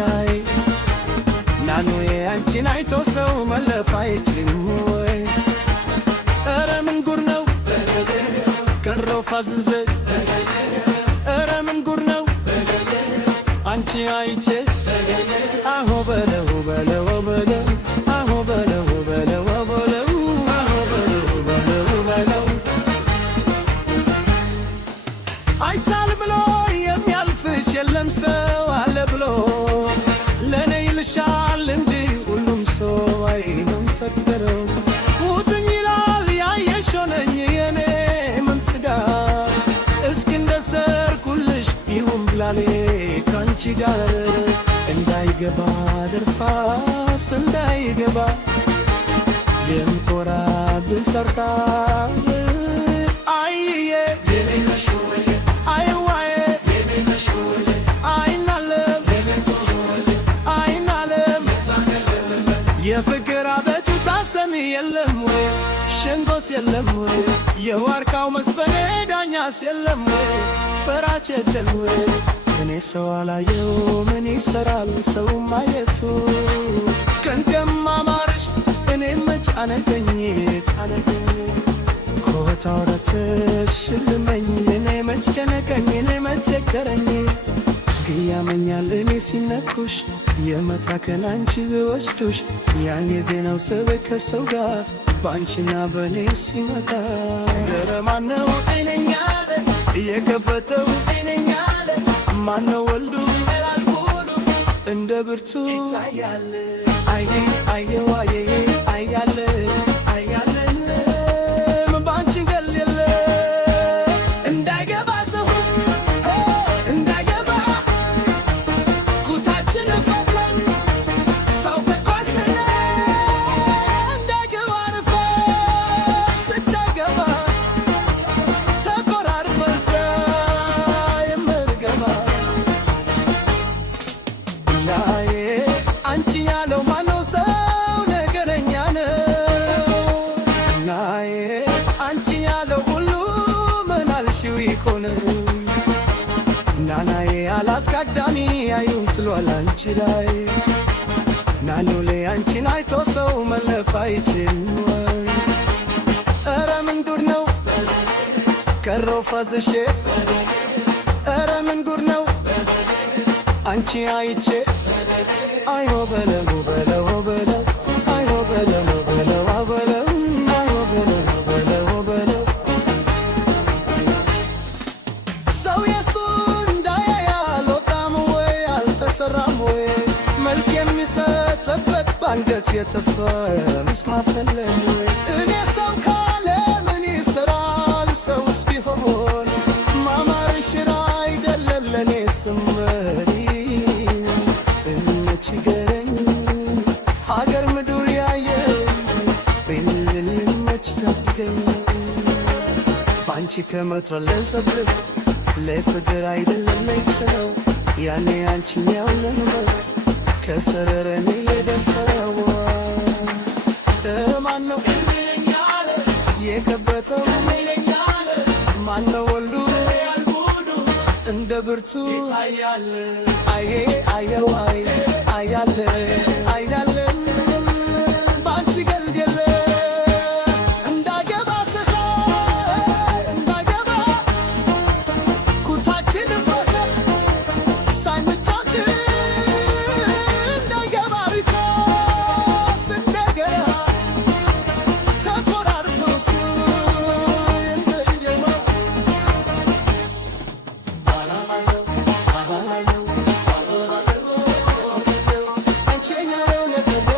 ላይ ናኑዬ አንቺን አይቶ ሰው መለፍ አይችልም ወይ? ኧረ ምን ጉር ነው ቀረው ፋዝዘ ኧረ ምን ጉር ነው አንቺ አይቼ አሆ በለው በለው በለው አሆ በለው በለው በለው አሆ በለው በለው በለው አይቻል ብሎ የሚያልፍሽ የለም ሰው አለ ብሎ ለኔ ይልሻል እንዲህ ሁሉም ሰው አይኑም ተከረው ውጥኝ ይላል ያየሽ ሆነኝ የኔ ምን ስጋት እስኪ እንደሰርኩልሽ ይሁን ብላሌ ካንቺ ጋር እንዳይገባ ድርፋስ እንዳይገባ የምኮራ ብሰርታ አይዬ አይዋዬ አይናለም የፍቅር አቤቱታ ሰሚ የለም ወይ? ሸንጎስ የለም ወይ? የዋርካው መስፈኔ ዳኛስ የለም ወይ? ፈራች የለም ወይ? እኔ ሰው አላየው ምን ይሰራል ሰው ማየቱ ከንደማማርሽ እኔ መች አነገኝ ኮታው ረትሽ ልመኝ እኔ መች ጨነቀኝ እኔ መች ቸገረኝ ያመኛል እኔ ሲነኩሽ የመታከን አንቺ ብወስዱሽ ያን የዜናው ሰብ ከሰው ጋር በአንቺና በእኔ ሲመታ ገረማነው ጤነኛ እየከበተው ጤነኛ ማነው ወልዱ ላልኩዱ እንደ ብርቱ ይታያል አየ አየው አየ አያለ አያለ ባንቺ ገል የለ እንዳይገባ ሰው እንዳይገባ ኩታችን ፈተን ሰው በቋችን እንዳይገባ ርፈስ እንዳይገባ ተቆራርፈን አንቺ ያለው ማነው ሰው ነገረኛ ነው ናዬ አንቺ ያለው ሁሉ ምን አልሽው ይሆን ናናዬ አላት ካዳሚ አዩም ትሏል አንቺ ላይ ናኑሌ አንቺን አይቶ ሰው መለፍ አይችልም ወይ? ኧረ ምን ጉድ ነው ቀረው ፋዝሼ ኧረ ምን ጉድ ነው አንቺ አይቼ አይሆ በለው በለው በለው አይሆ በለው በለው በለው አይሆ በለው በለው በለው ሰው የሱ እንዳያያል ወጣም ወይ አልተሰራም ወይ መልክ የሚሰጥበት ባንገት የተፋ ምስማፈለን ወይ እኔ ሰው ካለ ምን ይሰራል ሰውስ ቢሆን ማማርሽ አይደለም ለኔ ስመሪ ችገረኝ ሀገር ምድር ያየ ቤልልመች ታገኝ ባንቺ ከመትረለሰብር ለፍቅር አይደለም ለይሰው ያኔ አንቺን ያውለንበው ከሰረረን የደፈረው ማነው የከበተው ማነው ወልዱ እንደ ብርቱ ይታያል አየ አየው አየ አያለ አይናለ ባንቺ ገልገለ እንዳገባ ሰታ እንዳገባ ኩታችን ፈታ ሳይመጣችን እንዳገባ ሪኮስ እንደገና ተቆራርፎስ እንደገና Change your own